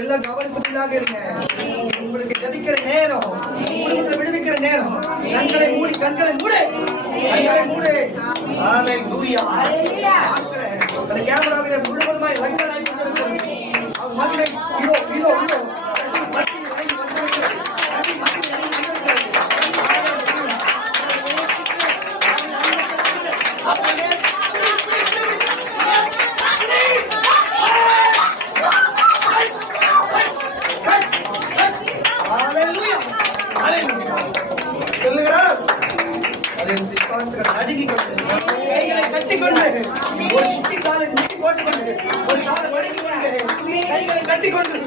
எல்லாம் கவனிப்பதாக இருங்க. உங்களுக்கு ஜபிக்கிற நேரம், உங்களுக்கு விடுவிக்கிற நேரம். கண்களை மூடி, கண்களை மூடு, கண்களை மூடு. ஹல்லேலூயா. அந்த கேமராவிலே முழுவதுமாய் லங்கனாய் கொண்டிருக்கிறது. அவர் மகிமை இதோ இதோ இதோ கைகளை கட்டிக்கொண்டு ஒரு முட்டி காலை முட்டி போட்டுக்கொண்டு ஒரு காலை மடக்கி கொண்டு கைகளை கட்டிக்கொண்டு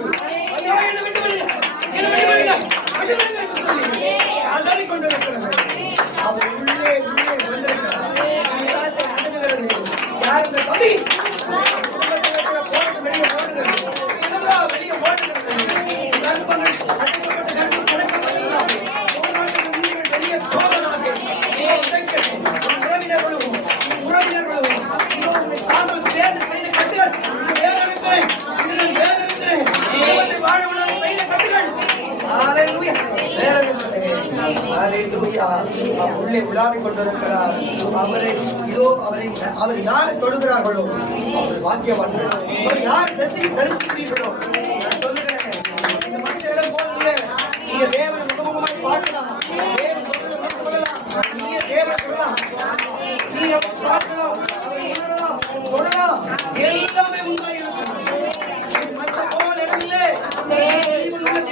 அதறி கொண்டிருக்கிறது. அவர் உள்ளே உள்ளே வந்திருக்கிறார். யார் இந்த தம்பி போட்டு வெளியே போடுகிறது, வெளியே போடுகிறது. கர்ப்பங்கள் அடைக்கப்பட்டு கர்ப்பம் திறக்கப்பட்டிருந்தால் வெளியே போவதாக உள்ளே உலாவிக் கொண்டிருக்கிறார். அவர் யாரை தொடுகிறார்களோ அவர் வாக்கியவான்கள். அவர் யார் தரிசிக்கிறீர்களோ நான் சொல்லுகிறேன், இந்த மனிதர்களிடம் போல நீங்க தேவனை முகமுகமாய் பார்க்கலாம், நீங்க தேவனை சொல்லலாம், நீங்க பார்க்கலாம், அவரை உணரலாம், தொடலாம், எல்லாமே உண்மை இருக்கும். மற்ற போல இடம் இல்லை,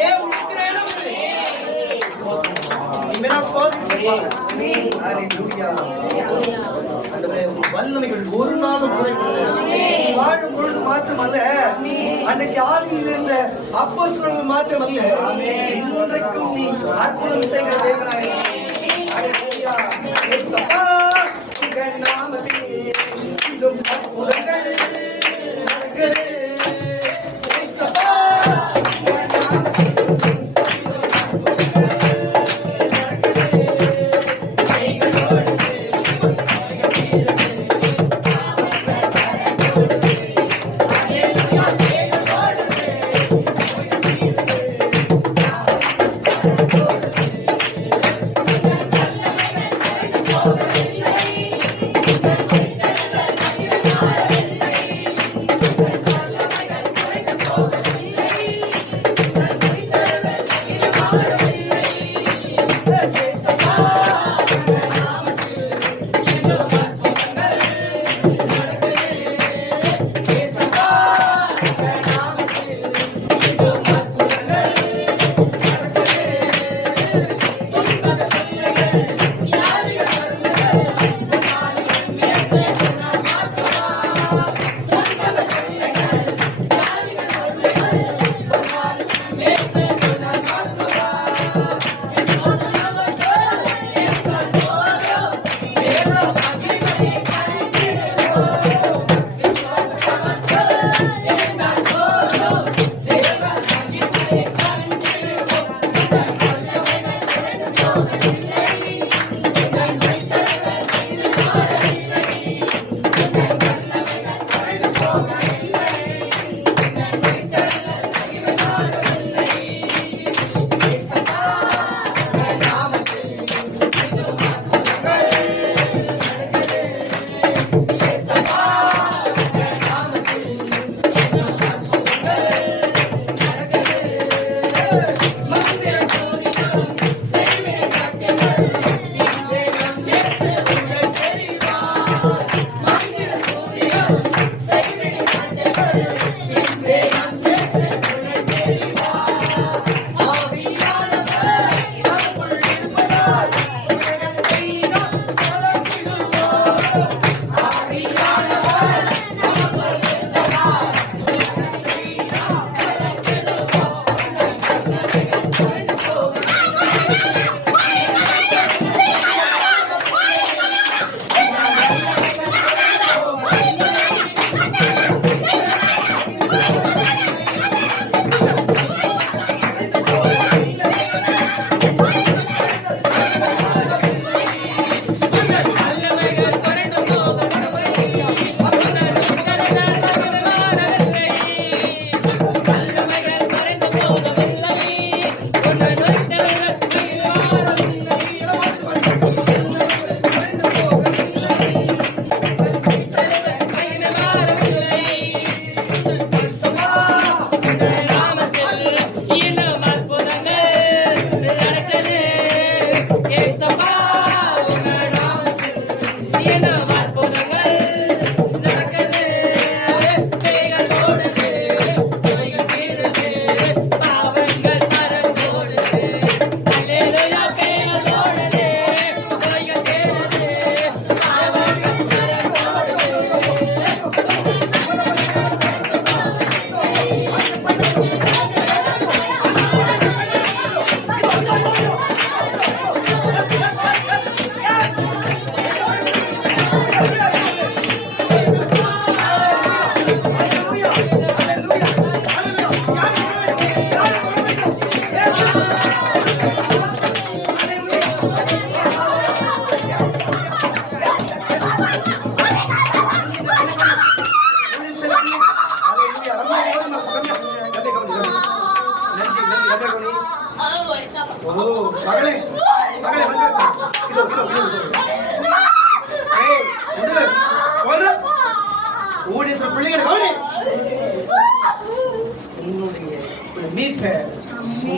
தேவன் இருக்கிற இடம் இல்லை. வல்லமைகள் ஒரு நாளும் வாழும் பொழுது மாத்திரமல்ல, அன்றைக்கு ஆதியில் இருந்த அப்போஸ்தலர்கள் மாத்திரமல்ல, இன்றைக்கும் நீ அற்புதம் செய்கிற தேவனாய்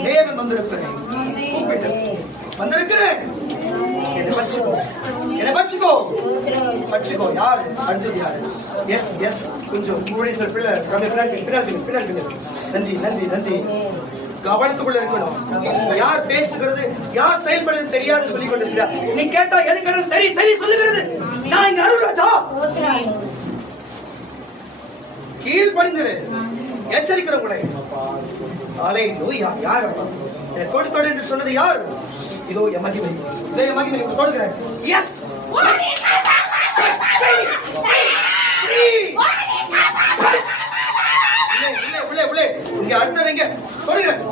தேவன் வந்திருக்கிறேன் வந்திருக்கிறேன் என்னை பட்சிக்கோ யார் அடுத்தது யாரு எஸ் எஸ் கொஞ்சம் பிள்ளை பின்னாடி நன்றி நன்றி நன்றி கவனத்துக்குள்ள இருக்கணும். யார் பேசுகிறது யார் செயல்படுறது தெரியாது சொல்லிக் கொண்டிருக்கிறார். நீ கேட்டா எது சரி சரி சொல்லுகிறது. நான் இங்க அனுராஜா கீழ்படிந்து எச்சரிக்கிறேன் உங்களை. அல்லேலூயா. யார் தொடு என்று சொன்னது யார்? இதோ என் மகிமை, இதோ என் மகிமை தொடுகிறேன். எஸ் உள்ளே இங்க அடுத்தவங்க தொடுகிறேன்.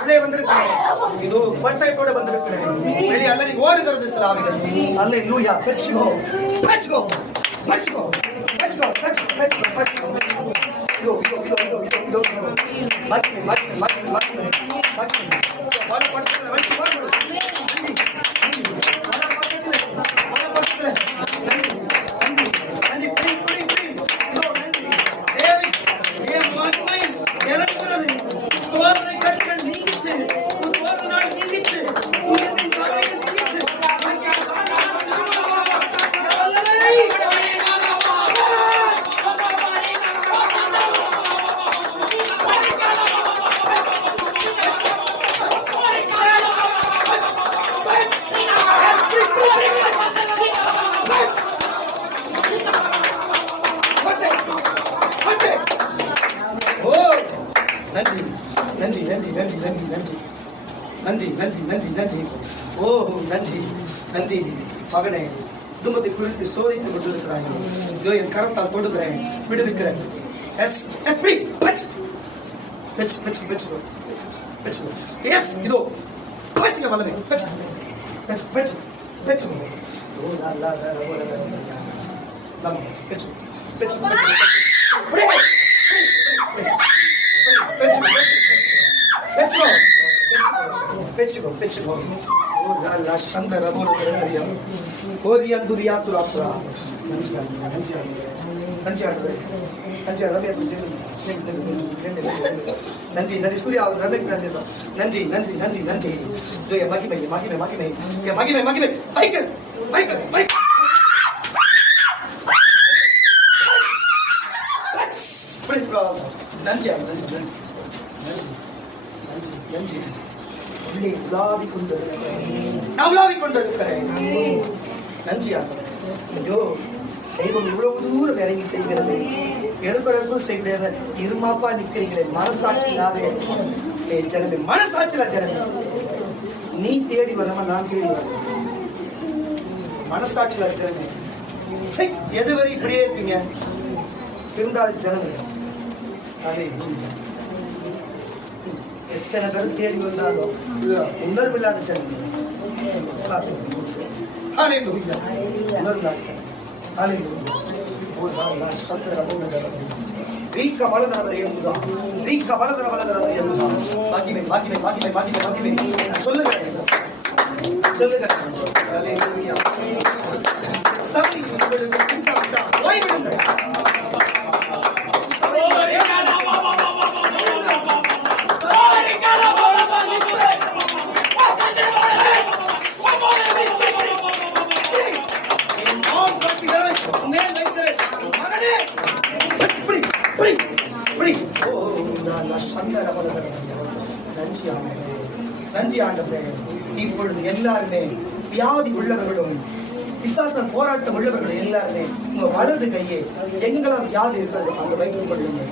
உள்ளே வந்திருக்கிறேன். இதோ பட்டயத்தோட வந்திருக்கிறேன். வெளியே அலறி ஓடுகிறது சில ஆவிகள். அல்லேலூயா. பெற்றுக்கோ பெற்றுக்கோ பெற்றுக்கோ பெற்றுக்கோ பெற்றுக்கோ பெற்றுக்கோ. இதோ இதோ இதோ இதோ இதோ இதோ மகிமை மகிமை மகிமை மகிமை மகிமை பல பட்டத்துல வச்சு வாங்க. நன்றி நன்றி நன்றி நன்றி நன்றி நன்றி நன்றி நன்றி நன்றி. ஓ நன்றி நன்றி. மகனே, குடும்பத்தை குறித்து சோதித்து கொண்டிருக்கிறாய். இதோ என் கரத்தால் கொடுக்கிறேன், விடுவிக்கிறேன். எஸ் எஸ் பி பச் பச் பச் பச் பச். எஸ் இதோ பச்ங்க வலமே பச் பச் பச் பச். ஓ லா லா லா லா பச் பச் பச். Peccico. Oh la shandara bolaya. Odian duriatura pura. நன்றி நன்றி சூர்யா ரமேஷ் நன்றி நன்றி நன்றி நன்றி. ஜோய மகிமை மகிமை மகிமை மகிமை மகிமை. பைக்கல் பைக்கல் பைக். நன்றி நன்றி நன்றி. உள்ளே உலாவிக் கொண்டிருக்கிறேன். நன்றி. ஐயோ, தெய்வம் இவ்வளவு தூரம் இறங்கி செய்கிறது. எழுபறக்கும் செய்ய இருமாப்பா நிற்கிறீங்களே. மனசாட்சியில்லாத ஜனமே, மனசாட்சியில ஜனமே. நீ தேடி வரமா, நான் தேடி வரேன். மனசாட்சியில ஜனமே. எதுவரை இப்படியே இருப்பீங்க? இருந்தால் ஜனமே. அதே எத்தனை பேர் தேடி வந்தாலும் உணர்வில்லாத ஜனமே. சொல்லுங்க சொல்லுங்க. நன்றி ஆண்டவரே. இப்பொழுது எல்லாருமே வியாதி உள்ளவர்களும் பிசாசன் போராட்டம் உள்ளவர்கள் எல்லாருமே உங்க வலது கையை எங்கெல்லாம் வியாதி இருக்கிறது அங்க வைத்துக் கொள்ளுங்கள்.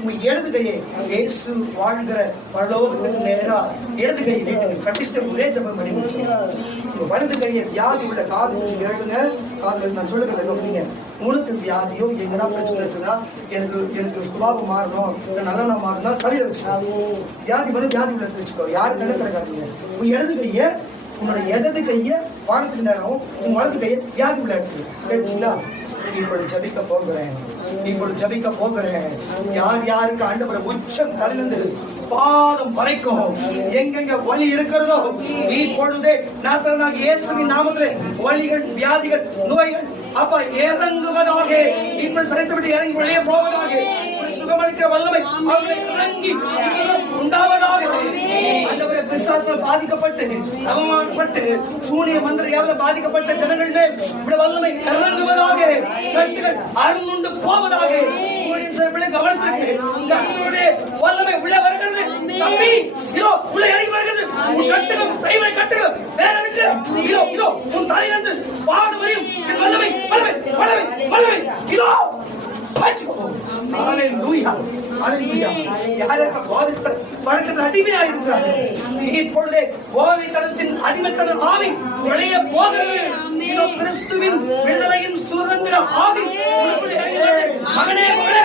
உங்க இடது கையை இயேசு வாழ்கிற பரலோகத்துக்கு நேரா இடது கையை நீட்டுங்க. கட்டிஸ்ட ஒரே ஜெபம் பண்ணி முடிச்சுங்க. உங்க வலது கையை வியாதி உள்ள காது வச்சு எழுதுங்க. காதுல நான் சொல்லுகிறேன், நீங்க உனக்கு வியாதியோ எங்கன்னா பிரச்சனை இருக்குன்னா எனக்கு சுபாவம் மாறணும், நல்ல மாறணும், தலையில வச்சுக்கோ. வியாதி வந்து வியாதி உள்ள வச்சுக்கோ. யாரு நல்ல திறக்காதீங்க. உங்க இடது கையை உன்னோட இடது கையை வாரத்துக்கு நேரம் உங்க வலது கையை வியாதி உள்ள எடுத்துங்களா. இப்பொழுது ஜபிக்க போகிறேன். யார் யாருக்கு ஆண்டவரை உச்சம் தலையிலிருந்து பாதம் வரைக்கும் எங்கெங்க வலி இருக்கிறதோ இப்பொழுதே நாசரனாகிய இயேசுவின் நாமத்திலே வலிகள், வியாதிகள், நோய்கள் அப்பா இறங்குவதாக. இப்படி சரித்து விட்டு இறங்கி வெளியே போவதாக. சுகமளிக்கிற வல்லமை இறங்கி சுகம் உண்டாவதாக. ஆண்டவரே, பிசாசால் பாதிக்கப்பட்டு அவமானப்பட்டு சூனிய மந்திரியால பாதிக்கப்பட்ட ஜனங்கள் மேல் இப்படி வல்லமை இறங்குவதாக. கட்டுகள் அருந்துண்டு போவதாக. கவனித்திருக்கு கர்த்தருடைய வல்லமை உள்ளே வருகிறது. தம்பி இதோ உள்ளே இறங்கி வருகிறது. உன் கட்டுகள் செய்வனை கட்டுகள் வேற விட்டு இதோ உன் தலையிலிருந்து பாதம் வரையும் வல்லமை வல்லமை வல்லமை வல்லமை இதோ அடிமையா இருக்கிறார்கள். இப்பொழுதே போதை தரத்தின் அடிமைத்தன ஆவி வெளியே போகிறது. இதோ கிறிஸ்துவின் விடுதலையின் சுதந்திர ஆவி மகனே மகளே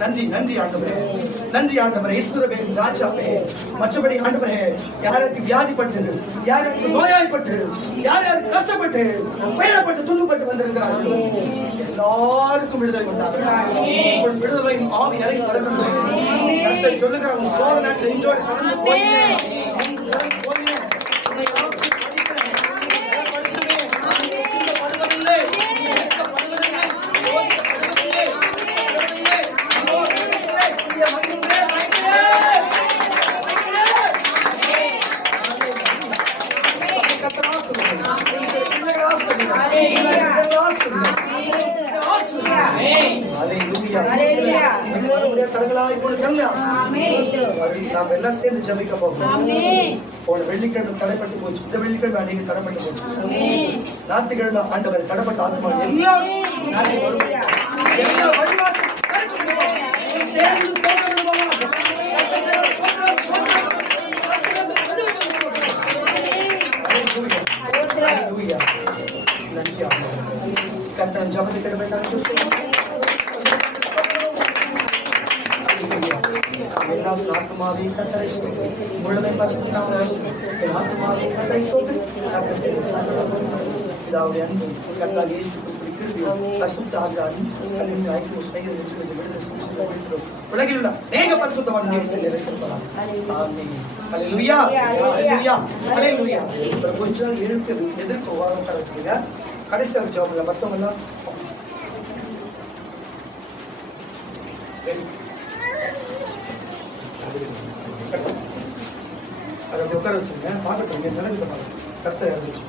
நன்றி நன்றி ஆண்டவரே. நன்றி ஆண்டவரே. ஈஸ்வரவே ராஜாவே. மற்றபடி ஆண்டவரே, யாருக்கு வியாதிப்பட்டு, யாருக்கு நோயாய்ப்பட்டு, யார் கஷ்டப்பட்டு பயணப்பட்டு துன்பப்பட்டு வந்திருக்கிறார்கள் எல்லாருக்கும் விடுதலை கொண்டார்கள். விடுதலை ஆவி இறங்கி வருகிறது. சொல்லுகிற சோழ நாட்டில் இன்றோடு கடந்து போகிறேன். நாம் எல்லாம் சேர்ந்து ஜபிக்க போகிறோம். போன வெள்ளிக்கிழமை தடைப்பட்டு போச்சு. இந்த வெள்ளிக்கிழமை அன்னைக்கு தடைப்பட்டு போச்சு. ஞாயிற்றுக்கிழமை ஆண்டவர் தடைப்பட்ட ஆத்மா எல்லாம் கர்த்தன் ஜபத்துக்கிழமை ஆத்மாவை கர்த்தரை சோதனை முழுமை ஆத்மாவை கர்த்தரை சோதனை இதாவுடைய அன்பு கர்த்தர் இயேசு கிறிஸ்துவின் பரிசுத்த ஆவியானவர் கண்ணின் ஐக்கிய ஸ்நேகித நெஞ்சுகளை விடுதலை சூழ்ச்சி உலகில் உள்ள அநேக பரிசுத்தவான் நிறைந்திருப்பார். ஆமென். ஹல்லேலூயா ஹல்லேலூயா ஹல்லேலூயா. கொஞ்சம் எழுப்பி எதிர்க்க ஓரம் தரச்சுங்க. கடைசியாக ஜெபம் மத்தவங்க எல்லாம் அதை உட்கார வச்சுங்க. பார்க்கட்டும் நினைவு கருத்தை இருந்துச்சு.